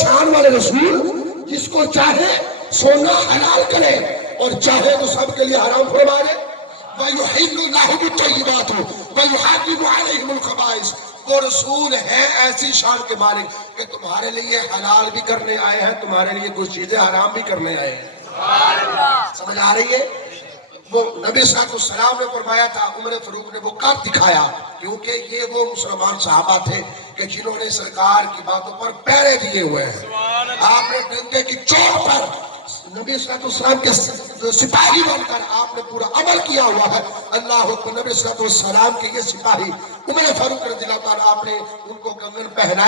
شان والے رسول جس کو چاہے سونا حلال کرے اور چاہے تو سب کے لیے حرام فرما دے. وَيُحِلُّ لَهُمُ الطَّيِّبَاتُ وَيُحَرِّمُ عَلَيْهِمُ الْخَبَائِثَ. وہ رسول ہے ایسی شان کے مالک کہ تمہارے لیے حلال بھی کرنے آئے ہیں, تمہارے لیے کچھ چیزیں حرام بھی کرنے آئے ہیں. سمجھ آ رہی ہے؟ وہ نبی صلی اللہ علیہ وسلم نے فرمایا تھا, عمر فاروق نے وہ کر دکھایا, کیونکہ یہ وہ مسلمان صحابہ تھے کہ جنہوں نے سرکار کی باتوں پر پہرے دیے ہوئے ہیں. آپ نے ڈنڈے کی چوٹ پر نبی صلی اللہ علیہ وسلم کے سپاہی بن کر آپ نے پورا عمل کیا ہوا ہے. اللہ اکبر. نبی صلی اللہ علیہ وسلم کے یہ سپاہی عمر فاروق رضی اللہ تعالیٰ, آپ نے ان کو کنگن پہنا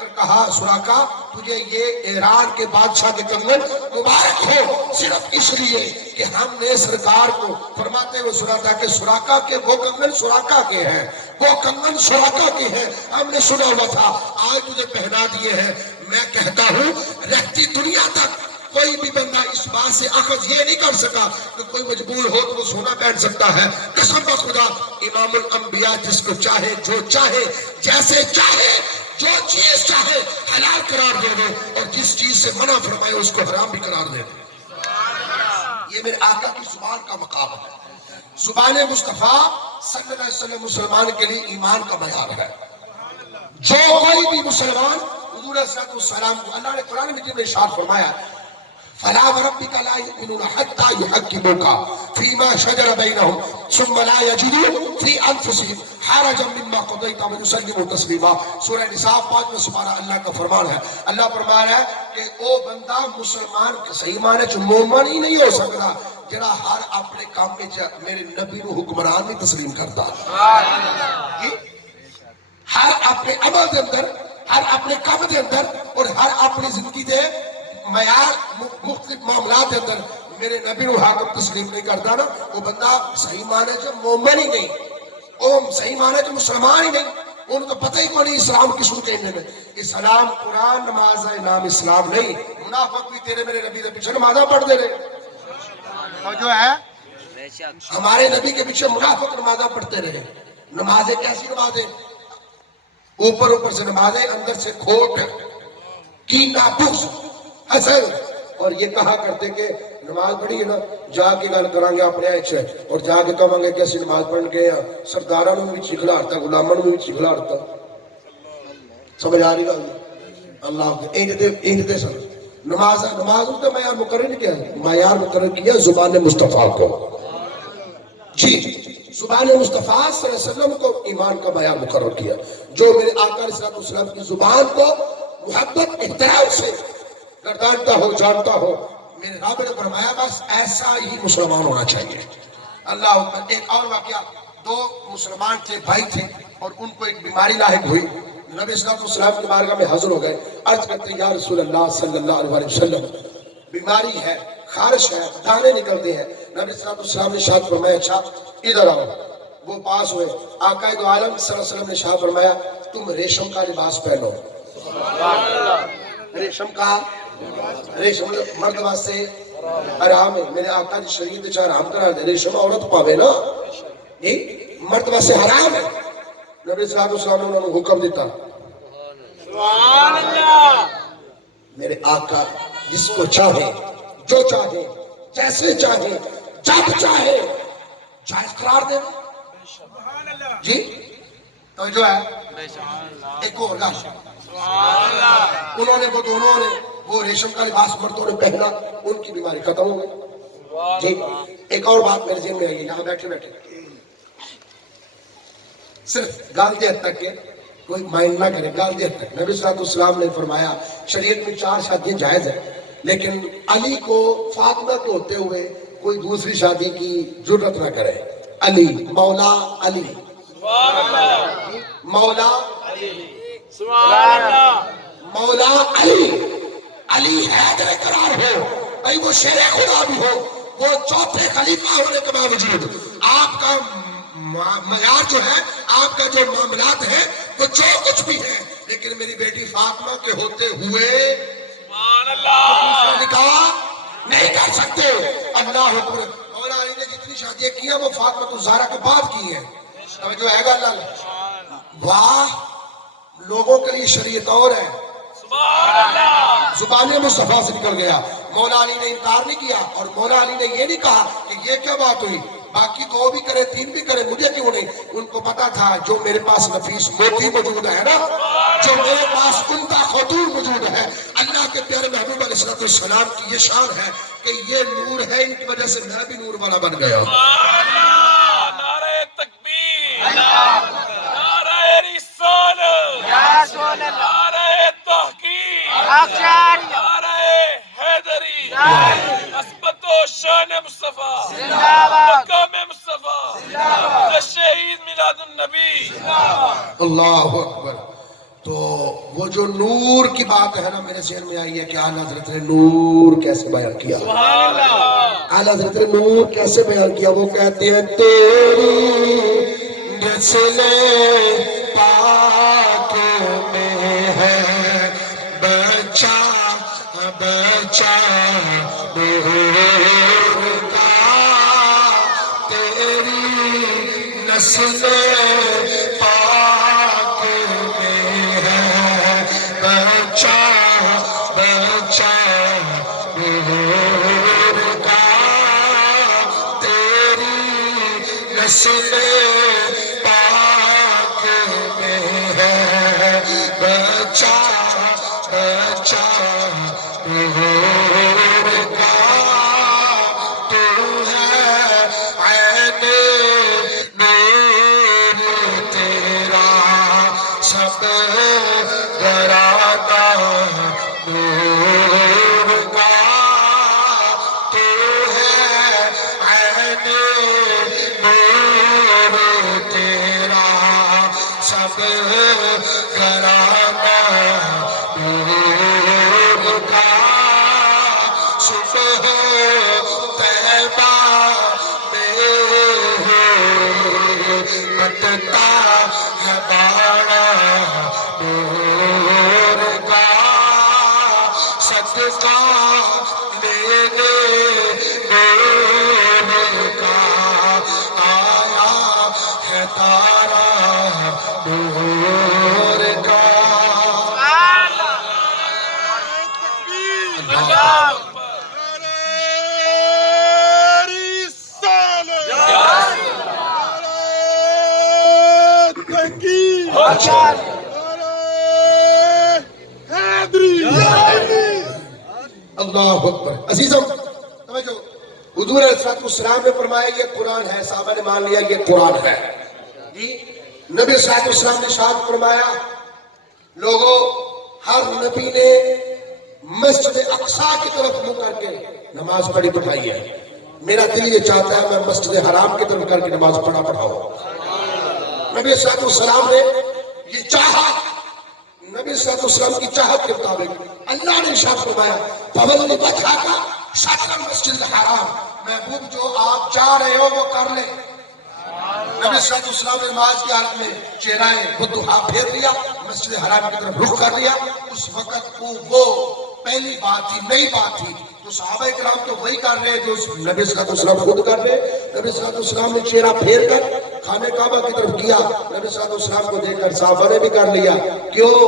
کر کہا, سراقہ تجھے یہ ایران کے بادشاہ کے کنگن مبارک ہو, صرف اس لیے کہ ہم نے سرکار کو فرماتے ہوئے سنا تھا کہ سراقہ کے وہ کنگن سراقہ کے ہیں, وہ کنگن سراقہ کے ہیں, ہم نے سنا ہوا تھا, آج تجھے پہنا دیے ہیں. میں کہتا ہوں رہتی دنیا تک کوئی بھی بندہ اس بات سے اخذ یہ نہیں کر سکا کہ کوئی مجبور ہو تو وہ سونا پہن سکتا ہے. قسم خدا, امام الانبیاء جس کو چاہے جو چاہے جیسے چاہے جو چیز چاہے حلال قرار دے دے, اور جس چیز سے منع فرمائے اس کو حرام بھی قرار دے دے. یہ میرے آقا کی زبان کا مقام ہے. زبان مصطفیٰ صلی اللہ علیہ وسلم مسلمان کے لیے ایمان کا معیار ہے. جو کوئی بھی مسلمان حضور صلی اللہ علیہ وسلم کو, اللہ نے قرآن مجید میں ارشاد فرمایا, فَلَا وَرَبِّكَ لَا يُؤْمِنُونَ حَتَّى يُحَكِّمُوكَ فِيمَا شَجَرَ بَيْنَهُمْ ثُمَّ لَا يَجِدُوا فِي أَنفُسِهِمْ حَرَجًا مِّمَّا قَضَيْتَ وَيُسَلِّمُوا تَسْلِيمًا. سورہ نساء 5 میں سبحانہ اللہ کا فرمان ہے. اللہ فرما رہا ہے کہ او بندہ مسلمان صحیح معنی چ مومن ہی نہیں ہو سکتا جڑا ہر اپنے کام میں میرے نبی نو حکمران نہیں تسلیم کرتا. ہر اپنے عمل دے اندر, ہر اپنے کام دے اندر, اور ہر اپنی زندگی دے معیار مختلف معاملات کے اندر میرے نبی نو حاکم تسلیم نہیں کرتا نا, وہ بندہ صحیح معنی جو مومن ہی نہیں, وہ صحیح معنی جو مسلمان ہی نہیں. انہوں تو پتہ ہی کو نہیں اسلام کس کو کہنے میں. اسلام قرآن نماز ہے, نام اسلام نہیں. منافق بھی تیرے میرے نبی کے پیچھے نمازاں پڑھ دے رہے, جو ہے ہمارے نبی کے پیچھے منافق نمازاں پڑھتے رہے. نمازیں کیسی نمازیں؟ اوپر سے نمازیں, اندر سے کھوٹ, کینہ, بغض, حسد. اور یہ کہا کرتے کہ نماز پڑھی ہے نا, جا کے گل کریں گے اپنے اچھے, اور جا کے کہیں گے کہ اسی نماز پڑھ گئے ہیں, سرداراں نوں بھی کھلارتا, غلاماں نوں بھی کھلارتا. سمجھ آ رہی گل؟ اللہ انج دے سن. نماز کا معیار مقرر نہیں کیا, معیار مقرر کیا زبان مصطفیٰ کو. جی, زبان مصطفیٰ صلی اللہ علیہ وسلم کو ایمان کا معیار مقرر کیا. جو میرے آقا علیہ السلام کی زبان کو محبت احترام سے گردانتا ہو, جانتا ہو, میرے رب نے فرمایا بس ایسا ہی مسلمان ہونا چاہیے. اللہ اکبر. ایک اور واقعہ, دو مسلمان تھے, بھائی تھے, اور ان کو ایک بیماری لاحق ہوئی. نبی صلی اللہ علیہ وسلم کی بارگاہ میں حاضر ہو گئے, عرض کرتے یا رسول اللہ صلی اللہ علیہ وسلم, بیماری ہے, خارش ہے, دانے نکلتے ہیں. نبی صلی اللہ علیہ وسلم نے ارشاد فرمایا اچھا ادھر آؤ. وہ پاس ہوئے. آقا دو عالم صلی اللہ علیہ وسلم نے ارشاد فرمایا تم ریشم کا لباس پہنو. ریشم کا, ریشم مرد واسطے حرام ہے. میرے آقا کی شریعت چاہ حرام کرا دے, ریشم عورت پاوے نا, مرد واسطے حرام ہے. نبی صلی اللہ علیہ وسلم نے انہوں نے حکم دیتا. میرے آقا جس کو چاہے جو چاہے جیسے چاہے جب چاہے جائز قرار دے. جی تو جو ہے ایک اور گاش, انہوں نے وہ دونوں نے وہ ریشم کا لباس مردوں نے پہنا, ان کی بیماری ختم ہو گئی. جی ایک اور بات میرے ذہن میں آئی, یہاں بیٹھے بیٹھے صرف گال دے حد تک کہ کوئی مائنڈ نہ کرے, گال دے حد تک. نبی صلی اللہ علیہ وسلم نے فرمایا شریعت میں 4 شادیاں جائز ہیں, لیکن علی کو فاطمہ کو ہوتے ہوئے کوئی دوسری شادی کی ضرورت نہ کرے. علی, مولا علی, مولا مولا علی, علی حیدر قرار ہو بھائی, وہ شیر خدا بھی ہو, وہ چوتھے خلیفہ ہونے کے باوجود آپ کا معیار جو ہے, آپ کا جو معاملات ہے وہ جو کچھ بھی ہے, لیکن میری بیٹی فاطمہ کے ہوتے ہوئے نکاح نہیں کر سکتے. اللہ اکبر. مولا علی نے جتنی شادیاں کی ہیں وہ فاطمہ الزہرا کے بعد کی ہیں. جو ہے گا اللہ, واہ, لوگوں کے لیے شریعت اور ہے. زبان مصطفیٰ سے نکل گیا. مولا علی نے انکار نہیں کیا اور مولا علی نے یہ نہیں کہا کہ یہ کیا بات ہوئی, باقی 2 بھی کرے 3 بھی کرے مجھے کیوں نہیں. ان کو پتا تھا جو میرے پاس نفیس موتی موجود ہے نا, جو میرے پاس عمدہ خطور موجود ہے, اللہ کے پیارے محبوب علیہ السلام کی یہ شان ہے کہ یہ نور ہے, ان کی وجہ سے میں بھی نور والا بن گیا ہوں. نعرہ تکبیر, نعرہ رسالت, نعرہ تحقیق, نعرہ حیدری, عصمت و شان مصطفیٰ, مقام مصطفیٰ, شہید میلاد النبی. اللہ اکبر. تو وہ جو نور کی بات ہے نا میرے ذہن میں آئی ہے کہ اعلیٰ حضرت نے نور کیسے بیان کیا. اعلیٰ حضرت نے نور کیسے بیان کیا. وہ کہتے ہیں تیری نسل پاک میں ہے بچہ بچہ نور کا, تیری نسل پاک میں ہے بچہ بچہ نور کا, تیری نسل پاک میں ہے بچہ بچہ نور کا, تو ہے عین نور تیرا سب گراتا نور کا, تو ہے عین نور تیرا سب گراتا نور کا. صبح طیبہ میں بٹتا ہے باڑا نور کا, صدقہ میرے نور کا آیا ہے تارا نور کا. اللہ اکبر. عزیزم توجہ, حضور علیہ السلام نے فرمایا یہ قرآن ہے, صحابہ نے مان لیا یہ قرآن ہے. جی نبی صلی اللہ علیہ وسلم نے ارشاد فرمایا لوگوں ہر نبی نے مسجد اقصی کی طرف منہ کر کے نماز پڑھی پڑھائی ہے. میرا دل یہ چاہتا ہے میں مسجد حرام کی طرف کر کے نماز پڑھاؤں. نبی صلی اللہ علیہ وسلم نے یہ چاہا, نبی صلی اللہ علیہ وسلم کی چاہت کے مطابق اللہ نے ارشاد فرمایا فَوَلِّ وَجْهَكَ شَطْرَ الْمَسْجِدِ الْحَرَامِ, محبوب جو آپ چاہ رہے ہو وہ کر لیں. نبی صلی اللہ علیہ وسلم نے نماز کی حالت میں چہرہ بدوحا پھیر لیا, مسجد حرام کی طرف رخ کر لیا. اس وقت وہ پہلی بات تھی, نئی بات تھی. تو صحابہ کرام تو وہی کر رہے جو نبی صلی اللہ علیہ وسلم خود کر رہے. نبی صلی اللہ علیہ وسلم نے چہرہ پھیر کر خانہ کعبہ کی طرف کیا, نبی صلی اللہ علیہ وسلم کو دیکھ کر صحابہ نے بھی کر لیا. کیوں؟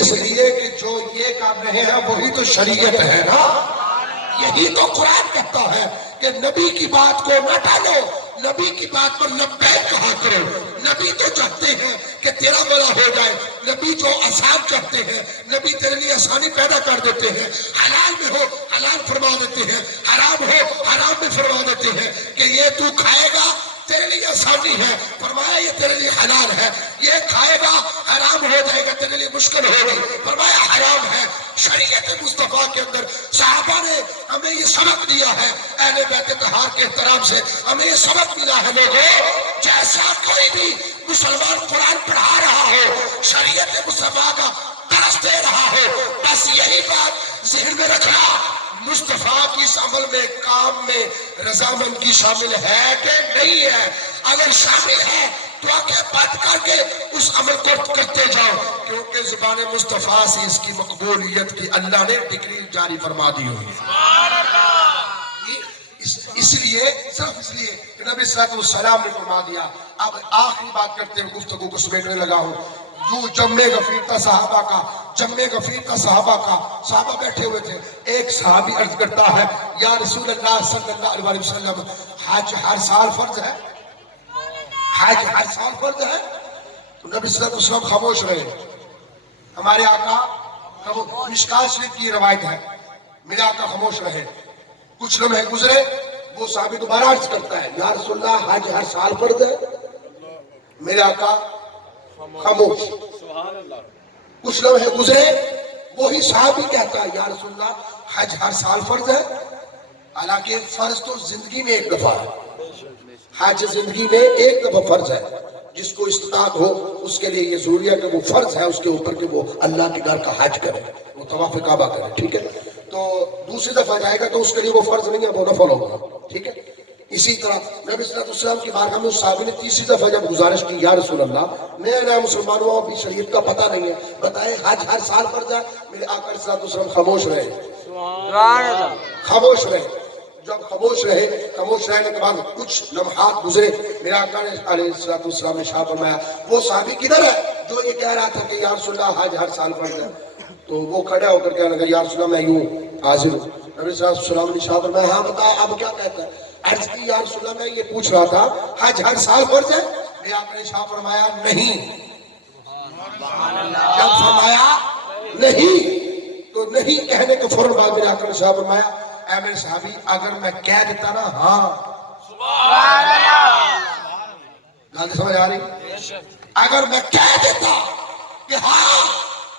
اس لیے کہ جو یہ کر رہے ہیں وہی تو شریعت ہے نا. یہی تو قرآن کہتا ہے کہ نبی کی بات کو نہ ٹالو, نبی کی بات پر لبیک کہا کرو. نبی تو چاہتے ہیں کہ تیرا بھلا ہو جائے, نبی جو آسان چاہتے ہیں, نبی تیرے لیے آسانی پیدا کر دیتے ہیں. حلال میں ہو حلال فرما دیتے ہیں, حرام ہو حرام میں فرما دیتے ہیں کہ یہ تو کھائے گا تیرے لیے آسانی ہے, فرمایا یہ تیرے لیے حلال ہے. یہ کھائے گا حرام ہو جائے گا تیرے لیے مشکل ہوگی, فرمایا حرام ہے. شریعت مصطفیٰ کے اندر صحابہ نے ہمیں یہ سبق دیا ہے, اہل بیت طہار کے احترام سے ہمیں یہ سبق ملا ہے. لوگوں جیسا کوئی بھی مسلمان قرآن پڑھا رہا ہو, شریعت مصطفیٰ کا درس دے رہا ہو, بس یہی بات ذہن میں رکھنا, مصطفیٰ کی اس عمل میں کام میں رضامندی شامل ہے کہ نہیں ہے. اگر شامل ہے تو آنکھیں بند کر کے اس عمل کو کرتے جاؤ, کیونکہ زبان مصطفیٰ سے اس کی مقبولیت کی اللہ نے ڈگری جاری فرما دی ہوئی. اس لیے صرف اس لیے کہ نبی صلی اللہ علیہ وسلم نے فرما دیا. اب آخری بات کرتے ہوئے گفتگو کو سمیٹنے لگا ہوں. جو جمع غفیر تھا صحابہ کا, جمع غفیر کا صحابہ بیٹھے ہوئے تھے. ایک صحابی عرض کرتا ہے یا رسول اللہ صلی اللہ علیہ وسلم حج ہر سال فرض ہے؟ حج ہر سال فرض ہے؟ تو نبی صلی اللہ علیہ وسلم خاموش رہے. ہمارے آقا مشکات شریف کی روایت ہے میرے آقا خاموش رہے. کچھ لمحے گزرے وہ صحابی دوبارہ عرض کرتا ہے یا رسول اللہ حج ہر سال فرض ہے؟ میرے آقا خاموش. کچھ لمحے گزرے وہی صحابی کہتا ہے یا رسول اللہ حج ہر سال فرض ہے؟ حالانکہ فرض تو زندگی میں ایک دفعہ ہے. حج زندگی میں ایک دفعہ فرض ہے. جس کو استطاعت ہو اس کے لیے یہ ضروری ہے کہ وہ فرض ہے اس کے اوپر کہ وہ اللہ کے گھر کا حج کرے, وہ طواف کعبہ کرے. ٹھیک ہے, تو دوسری دفعہ جائے گا تو اس کے لیے وہ فرض نہیں ہے, وہ نفل ہوگا. ٹھیک ہے, اسی طرح نبی صلی اللہ علیہ وسلم کی بارگاہ میں اس صحابی نے تیسری دفعہ جب گزارش کی یا رسول اللہ میں نیا مسلمان ہوں ابھی شریعت کا پتہ نہیں ہے, بتائیں حج ہر سال فرض ہے؟ میرے آقا صلی اللہ علیہ وسلم خاموش رہے. خاموش رہے. جب خاموش رہنے کے بعد کچھ لمحات گزرے میرے آقا نے علیہ السلام نے شاہ فرمایا وہ صحابی کدھر ہے جو یہ کہہ رہا تھا کہ یا رسول اللہ حج ہر سال فرض ہے؟ تو وہ کھڑا ہو کر کہنے لگا یا رسول اللہ میں یوں حاضر ہوں. نبی صلی اللہ علیہ وسلم نے شاہ فرمایا ہاں بتا اب کیا کہتا ہے؟ عرض کی یا رسول اللہ میں یہ پوچھ رہا تھا حج ہر سال فرض ہے؟ میرے آقا نے شاہ فرمایا نہیں. جب فرمایا نہیں تو نہیں کہنے کے فوراً بعد میرے آقا نے شاہ فرمایا اے میرے صحابی اگر میں کہہ دیتا نا ہاں, گل سمجھ آ رہی, اگر میں کہہ دیتا کہ ہاں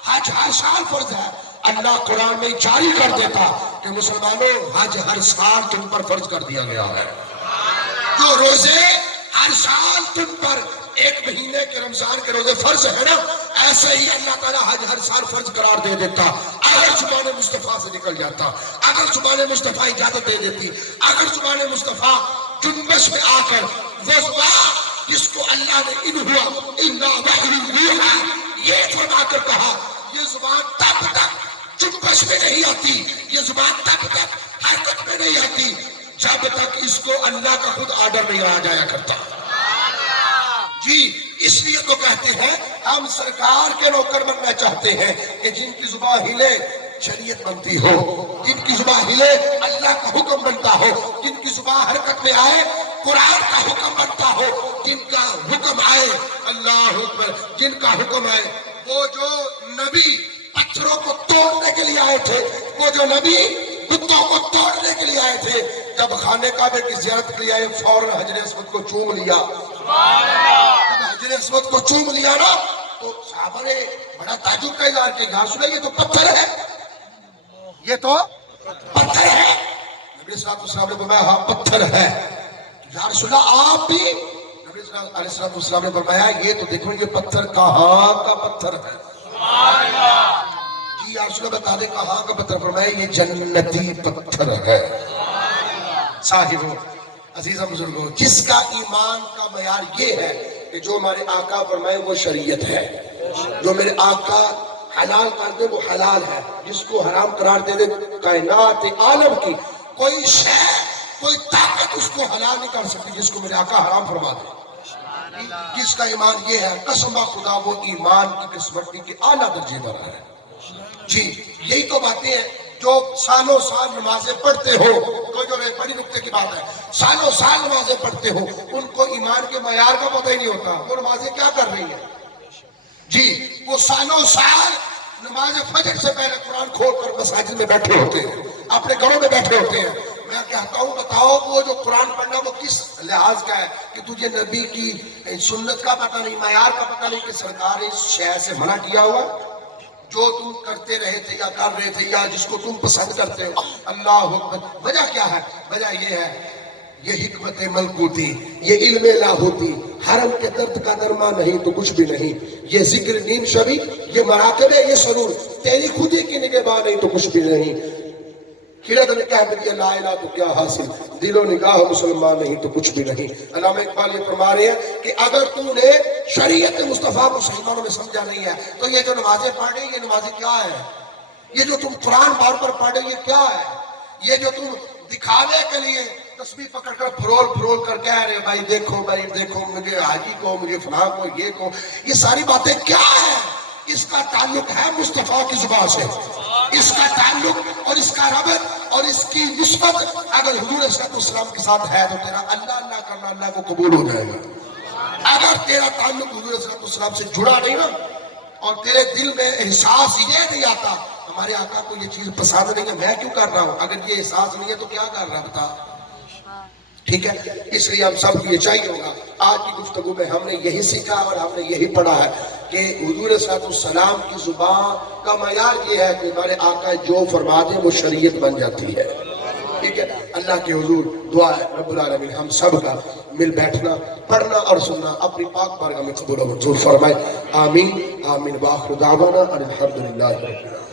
حج ہر سال فرض ہے, اللہ قرآن میں جاری کر دیتا کہ مسلمانوں حج ہر سال تم پر فرض کر دیا گیا ہے. جو روزے ہر سال تم پر ایک مہینے کے رمضان کے روزے فرض ہے نا, ایسے ہی اللہ تعالیٰ حج ہر سال فرض قرار دے دیتا اگر زبان مصطفیٰ سے نکل جاتا, اگر زبان مصطفیٰ اجازت دے دیتی, اگر زبان مصطفیٰ جنبش میں آ کر وہ زبان جس کو اللہ نے ان ہوا انا وحی یوحا یہ فرما کر کہا یہ زبان تب تک جنبش میں نہیں آتی, یہ زبان تب تک حرکت میں نہیں آتی جب تک اس کو اللہ کا خود آرڈر نہیں آ جایا کرتا. جی اس لیے تو کہتے ہیں ہم سرکار کے نوکر بننا چاہتے ہیں کہ جن کی زبان ہلے شریعت بنتی ہو, جن کی زبان ہلے اللہ کا حکم بنتا ہو, جن کی زبان حرکت میں آئے قرآن کا حکم بنتا ہو, جن کا حکم آئے اللہ اکبر, جن کا حکم آئے. وہ جو نبی پتھروں کو توڑنے کے لیے آئے تھے, وہ جو نبی کتوں کو توڑنے کے لیے آئے تھے, جب خانے کعبے کی زیارت کے لیے آئے فوراً حجر اسود کو چوم لیا. جب حجر اسود کو چوم لیا نا تو صحابہ نے بڑا تعجب کا اظہار کیا یا رسول اللہ یہ تو پتھر ہے, یہ تو پتھر ہے. نبی صلی اللہ علیہ وسلم نے فرمایا ہاں پتھر ہے. یا رسول اللہ آپ بھی؟ نبی صلی اللہ علیہ وسلم نے فرمایا یہ تو دیکھو یہ پتھر کہاں کا پتھر ہے. جی یا رسول اللہ بتا دے کہاں کا پتھر؟ فرمایا یہ جنتی پتھر ہے. صاحبوں عزیزہ بزرگوں, جس کا ایمان کا معیار یہ ہے کہ جو ہمارے آقا فرمائے وہ شریعت ہے, جو میرے آقا حلال کر دے وہ حلال ہے, جس کو حرام قرار دے دے کائنات عالم کی کوئی شے کوئی طاقت اس کو حلال نہیں کر سکتی جس کو میرے آقا حرام فرما دے. جس کا ایمان یہ ہے قسم خدا وہ ایمان کی قسمت کے اعلیٰ درجے پر ہے. جی یہی تو باتیں ہیں جو سالوں سال نمازیں پڑھتے ہو, تو جو بڑی نکتے کی بات ہے, سالوں سال نمازیں پڑھتے ہو ان کو ایمان کے معیار کا پتہ ہی نہیں ہوتا وہ نمازیں کیا کر رہی ہیں. جی وہ سالوں سال نماز فجر سے پہلے قرآن کھول کر مساجد میں بیٹھے ہوتے ہیں, اپنے گھروں میں بیٹھے ہوتے ہیں. میں کہتا ہوں بتاؤ وہ جو قرآن پڑھنا وہ کس لحاظ کا ہے کہ تجھے نبی کی سنت کا پتہ نہیں, معیار کا پتہ نہیں کہ سرکار اس شے سے منع کیا ہوا جو تم کرتے رہے تھے یا کر رہے تھے یا جس کو تم پسند کرتے ہو. اللہ اکبر. وجہ کیا ہے؟ وجہ یہ ہے یہ حکمت ملکوتی, یہ علم لاہوتی, حرم کے درد کا درما نہیں تو کچھ بھی نہیں, یہ ذکر نیم شبی, یہ مراقبہ, یہ سرور, تیری خودی کی نگہباں نہیں تو کچھ بھی نہیں. کھڑا نے کہہ دیا لا الہ تو کیا حاصل, دل و نگاہ مسلمان نہیں تو کچھ بھی نہیں. علامہ اقبال یہ فرما رہے ہیں کہ اگر تم نے شریعت مصطفیٰ کو مسلمانوں میں سمجھا نہیں ہے تو یہ جو نمازیں پڑھ رہے یہ نمازیں کیا ہے؟ یہ جو تم قرآن بار پر پڑھ رہے یہ کیا ہے؟ یہ جو تم دکھانے کے لیے تسبیح پکڑ کر پھرول کر کہہ رہے بھائی دیکھو مجھے حاجی کو, مجھے فلاں کو, یہ کو, یہ ساری باتیں کیا ہیں؟ اس کا تعلق ہے مصطفیٰ کی زبان سے. اس کا تعلق اور اس کا ربط اور اس کی نسبت اگر حضور صلی اللہ علیہ وسلم کے ساتھ ہے تو تیرا اللہ اللہ کرنا اللہ کو قبول ہو جائے گا. اگر تیرا تعلق حضور صلی اللہ علیہ وسلم سے جڑا نہیں نا اور تیرے دل میں احساس یہ نہیں آتا ہمارے آقا کو یہ چیز پسند نہیں ہے میں کیوں کر رہا ہوں, اگر یہ احساس نہیں ہے تو کیا کر رہا ہے بتا. ٹھیک ہے, اس لیے ہم سب کو یہ چاہیے ہوگا. آج کی گفتگو میں ہم نے یہی سیکھا اور ہم نے یہی پڑھا ہے کہ حضور صلی اللہ علیہ وسلم کی زبان کا معیار یہ ہے کہ ہمارے آقا جو فرما دیں وہ شریعت بن جاتی ہے. ٹھیک ہے, اللہ کے حضور دعا ہے رب العالمین ہم سب کا مل بیٹھنا پڑھنا اور سننا اپنی پاک بارگاہ میں قبول و منظور فرمائے. آمین آمین. وآخر دعوانا ان الحمد للہ رب العالمین.